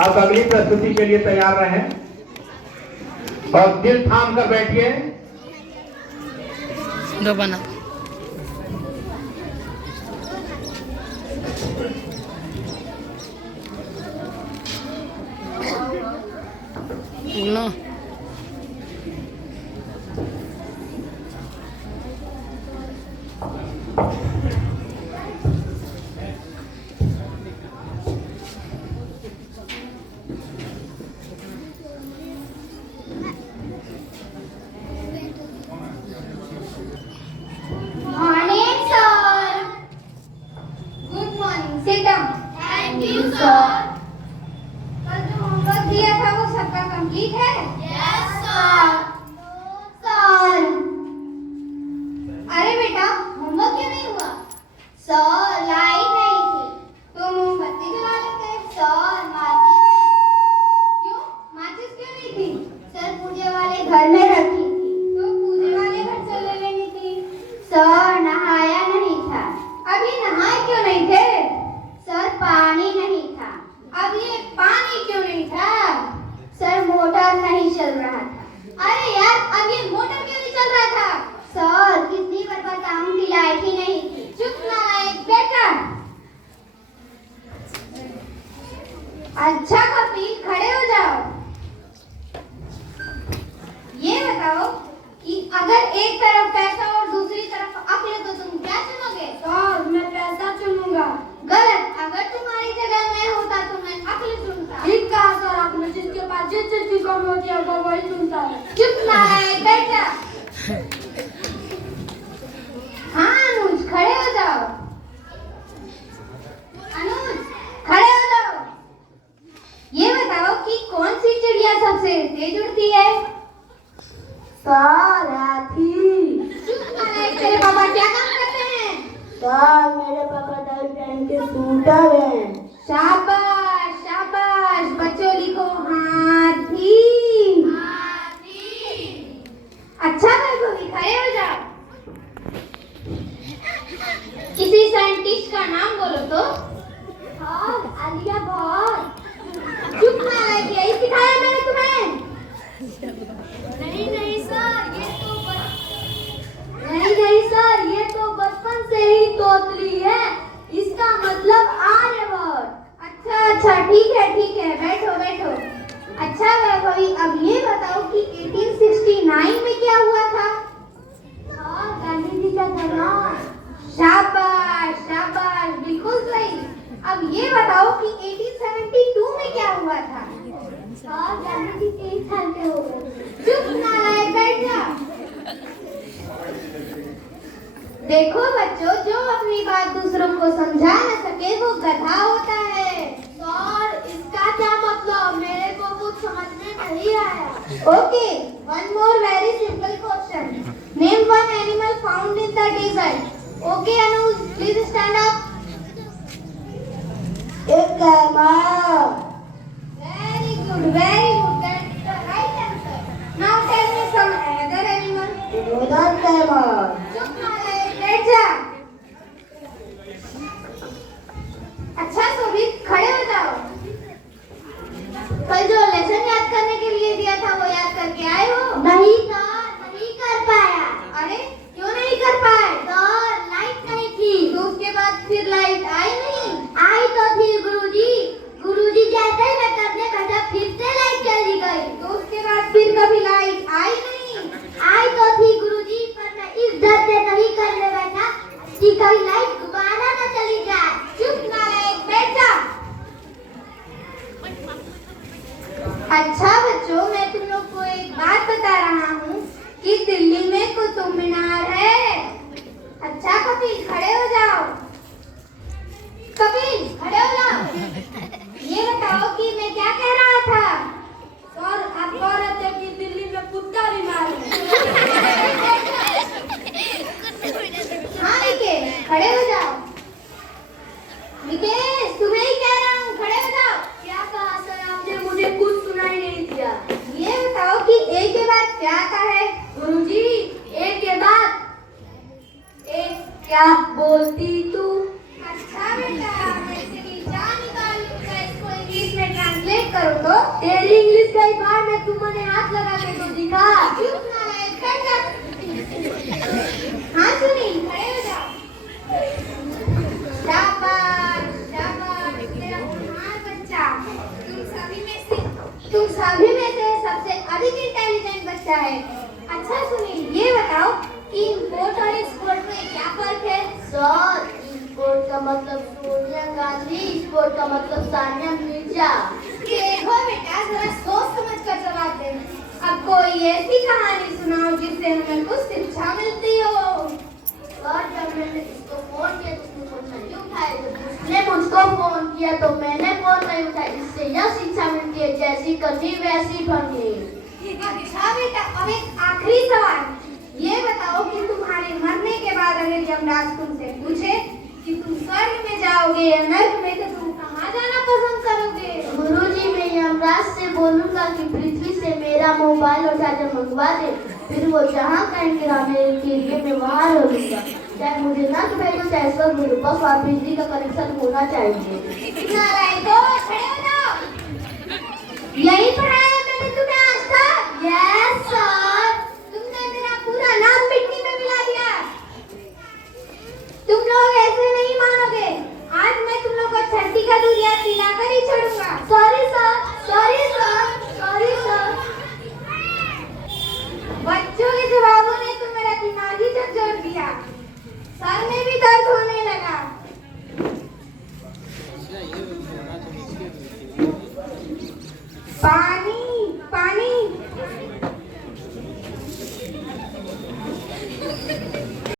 अब अगली प्रस्तुति के लिए तैयार रहें और दिल थाम कर बैठिए। दो बना नो कंप्लीट है? Yes sir. सर, अरे बेटा होमवर्क क्यों नहीं हुआ? सर लाइट नहीं थी तो मोमबत्ती जला लेते। सर माचिस क्यों? माचिस क्यों नहीं थी? सर पूजे वाले घर में रखी थी तो पूजे वाले घर से ले लेनी थी। सर नहाया नहीं था। अभी नहाए क्यों नहीं थे? सर पानी नहीं था। अब ये पानी क्यों नहीं था? सर मोटर नहीं चल रहा था। अरे यार अब ये मोटर क्यों नहीं चल रहा था? सर कितनी बार बताऊं कि लाइट ही नहीं थी। चुप नालायक बेटा। अच्छा कपिल खड़े हो जाओ। ये बताओ कि अगर एक तरफ पैसा और दूसरी तरफ अक्ल तो तुम क्या चुनोगे? सर मैं पैसा चुनूंगा। गलत। अगर तुम्हारी जगह मैं होता तो मैं अक्ल चुनता। ठीक कहा सर आपने। जिसके पास जिस चीज की कमी होती है वो वही चुनता है। चुप नालायक बेटा। हाँ अनुज खड़े हो जाओ। अनुज खड़े हो जाओ। ये बताओ कि कौन सी चिड़िया सबसे तेज उड़ती है? सर हाथी। चुप नालायक। तेरे पापा क्या काम करते हैं? सर मेरे पापा टाई पहन के शूटर हैं। शाबाश शाबाश। बच्चों लिखो हाथी। हाथी। अच्छा वैभवी खड़े हो जाओ। किसी साइंटिस्ट का नाम बोलो तो। आलिया भट्ट। चुप नालायक। यही सिखाया मैंने तुम्हें? नहीं सर ये तो बचपन से ही तोतली है। इसका मतलब आर्यभट्ट। अच्छा ठीक है बैठो। अच्छा वैभवी अब ये बताओ कि 1869 में क्या हुआ था? गांधी जी का जन्म। शाबाश बिल्कुल सही। अब ये बताओ कि 1872 में क्या हुआ था? गांधी जी 23 साल के हो गए। चुप नालायक बैठ जा। देखो बच्चों जो अपनी बात दूसरों को समझा न सके वो गधा होता है। सर इसका क्या मतलब? मेरे को कुछ समझ में नहीं आया। Okay one more very simple question. Name one animal found in the desert. Okay Anuj please stand up. एक camel. Very good that's the right answer. Now tell me some other animal. उधर कैमल। चुप नालायक बैठ जा। अच्छा शोभित खड़े हो जाओ। कल जो लेसन याद करने के लिए दिया था वो याद करके आए हो? नहीं सर नहीं कर पाया। अरे क्यों नहीं कर पाए? सर लाइट नहीं थी। तो उसके बाद फिर लाइट आई नहीं? आई तो थी गुरुजी जैसे ही मैं करने बैठा फिर से लाइट चली गई। तो उसके बाद फिर कभी लाइट आई नहीं? आई तो थी गुरुजी पर मैं इस डर से नहीं करने बैठा कि कहीं लाइट दोबारा न चली जाए। चुप नालायक बैठ जा। अच्छा बच्चों मैं तुम लोग को एक बात बता रहा हूँ कि दिल्ली में कुतुब मीनार है। अच्छा कपिल खड़े हो जाओ। कपिल खड़े हो जाओ। ये बताओ कि मैं क्या कह रहा था? सर आप कह रहे थे कि दिल्ली में कुत्ता बीमार है। हाँ विकेश खड़े हो जाओ। विकेश तुम्हें ही कह रहा हूँ खड़े हो जाओ। क्या कहा सर आपने? मुझे कुछ सुनाई नहीं दिया। ये बताओ कि ए के बाद क्या आता है? गुरुजी एक के बाद एक क्या बोलती तू? अच्छा बेटा मैं इसकी जान निकाल लूंगा। इसको इंग्लिश में ट्रांसलेट तेरी इंग्लिश कई बार में तुमने हाथ लगा के तो दिखा। चुप नालायक, खड़ जा। हाँ सुनील, खड़े हो जाओ। शाबाश, शाबाश, मेरा होनहार बच्चा। तुम सभी में से सबसे अधिक इंटेलिजेंट बच्चा है। अच्छा सुनील, ये बताओ कि इंपोर्ट और एक्सपोर्ट में क्या फर्क है? सर, स्पोर्ट का मतलब सोनिया गांधी, स्पोर्ट का मतलब सानिया मिर्जा। देखो बेटा, जरा सोच समझ कर जवाब दे। अब कोई ऐसी कहानी सुनाओ जिससे हमें कुछ शिक्षा मिलती हो। सर, जब मैंने इसको फोन किया तो उसने फोन नहीं उठाया, जब उसने मुझको फोन किया तो मैंने फोन नहीं उठाया। इससे यह शिक्षा मिलती है, जैसी करनी वैसी भरनी। अच्छा बेटा, अब एक आखिरी सवाल, ये बताओ कि तुम्हारे मरने के बाद अगर यमराज तुमसे पूछे कि तुम स्वर्ग में जाओगे या नर्क में, तो तुम कहाँ जाना पसंद करोगे? गुरुजी, मैं यमराज से बोलूंगा कि पृथ्वी से मेरा मोबाइल और चार्जर मंगवा दे, फिर वो जहाँ कहेंगे मेरे के लिए मैं वहाँ रहूंगा। चाहे मुझे नर्क भेजो चाहे स्वर्ग भेजो, बस वहाँ बिजली का कनेक्शन होना चाहिए। नालायकों, खड़े हो जाओ। यही पढ़ाई